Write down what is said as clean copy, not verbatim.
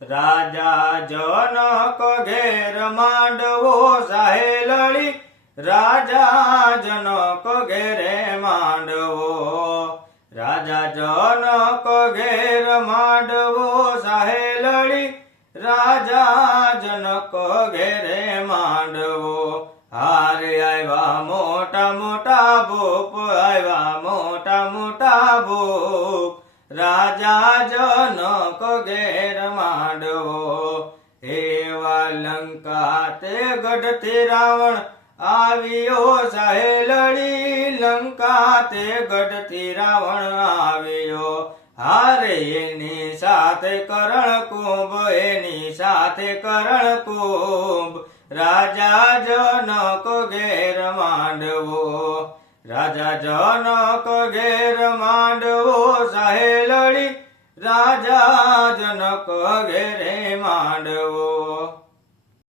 રાજા જનક ઘેર માંડવો સાહે લડી, રાજા જનક ઘેરે માંડવો, રાજા જનક ઘેર માંડવો સાહે લડી, રાજા જનક ઘેરે માંડવો, હારે આવ્યા મોટા મોટા ભૂપ, આવ્યા મોટા મોટા ભૂપ, રાજા જનક ઘેર માંડવો, એવા લંકા તે ગઢથી રાવણ આવ્યો સાહે લડી, લંકા તે ગઢથી રાવણ આવ્યો, હારે એની સાથે કરણ કુંભ, એની સાથે કરણ કુંભ, રાજા જનક ઘેર માંડવો, રાજા જનક ઘેર માંડવો સાહે લડી, રાજા જનક ઘેરે માંડવો,